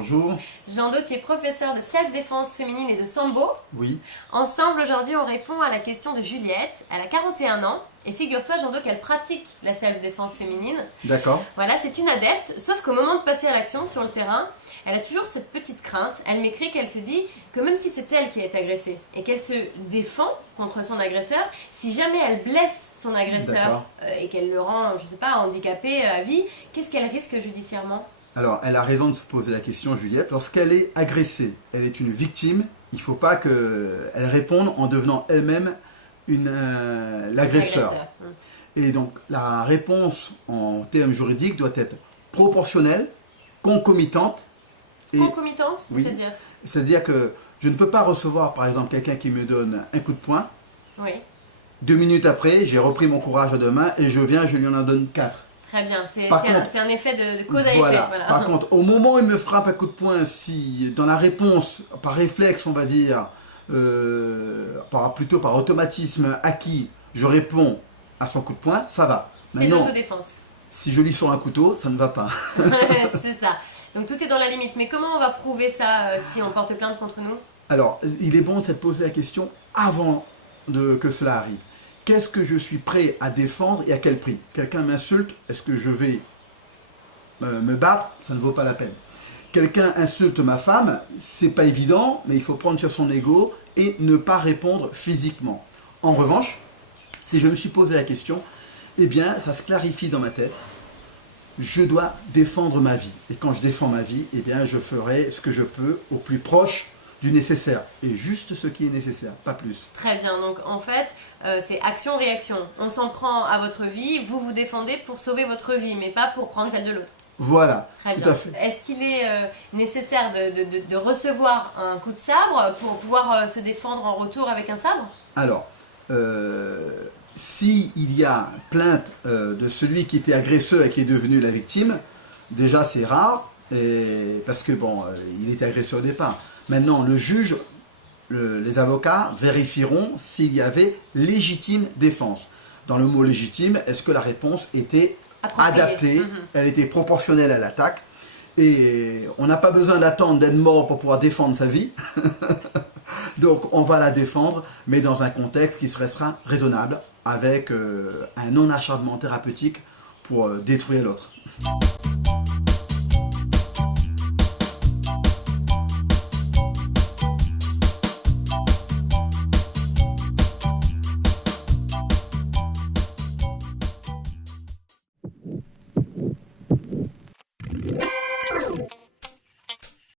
Bonjour. Jean Do, tu es professeur de self-défense féminine et de sambo. Oui. Ensemble, aujourd'hui, on répond à la question de Juliette. Elle a 41 ans et figure-toi, Jean Do, qu'elle pratique la self-défense féminine. D'accord. Voilà, c'est une adepte, sauf qu'au moment de passer à l'action sur le terrain, elle a toujours cette petite crainte. Elle m'écrit qu'elle se dit que même si c'est elle qui est agressée et qu'elle se défend contre son agresseur, si jamais elle blesse son agresseur et qu'elle le rend, je sais pas, handicapé à vie, qu'est-ce qu'elle risque judiciairement ? Alors, elle a raison de se poser la question, Juliette. Lorsqu'elle est agressée, elle est une victime. Il ne faut pas qu'elle réponde en devenant elle-même l'agresseur. Et donc, la réponse en termes juridiques doit être proportionnelle, concomitante. Concomitante, oui, c'est-à-dire ? C'est-à-dire que je ne peux pas recevoir, par exemple, quelqu'un qui me donne un coup de poing. Oui. 2 minutes après, j'ai repris mon courage à deux mains et je viens, je lui en donne 4. Très bien, c'est un effet de cause à effet. Voilà. Voilà. Par contre, au moment où il me frappe un coup de poing, si dans la réponse, par réflexe, on va dire, plutôt par automatisme acquis, je réponds à son coup de poing, ça va. C'est l'autodéfense. Si je lui sors un couteau, ça ne va pas. C'est ça. Donc tout est dans la limite. Mais comment on va prouver ça si on porte plainte contre nous ? Alors, il est bon de se poser la question avant que cela arrive. Qu'est-ce que je suis prêt à défendre et à quel prix ? Quelqu'un m'insulte, est-ce que je vais me battre ? Ça ne vaut pas la peine. Quelqu'un insulte ma femme, c'est pas évident, mais il faut prendre sur son ego et ne pas répondre physiquement. En revanche, si je me suis posé la question, eh bien, ça se clarifie dans ma tête. Je dois défendre ma vie. Et quand je défends ma vie, eh bien, je ferai ce que je peux au plus proche du nécessaire. Et juste ce qui est nécessaire, pas plus. Très bien. Donc, en fait, c'est action-réaction. On s'en prend à votre vie, vous vous défendez pour sauver votre vie, mais pas pour prendre celle de l'autre. Voilà, très tout bien. À fait. Est-ce qu'il est nécessaire de recevoir un coup de sabre pour pouvoir se défendre en retour avec un sabre ? Alors, s'il y a plainte de celui qui était agresseur et qui est devenu la victime, déjà c'est rare, parce que bon, il était agresseur au départ. Maintenant, le juge, les avocats vérifieront s'il y avait légitime défense. Dans le mot légitime, est-ce que la réponse était adaptée, elle était proportionnelle à l'attaque, et on n'a pas besoin d'attendre d'être mort pour pouvoir défendre sa vie. Donc on va la défendre, mais dans un contexte qui restera raisonnable, avec un non-acharnement thérapeutique pour détruire l'autre.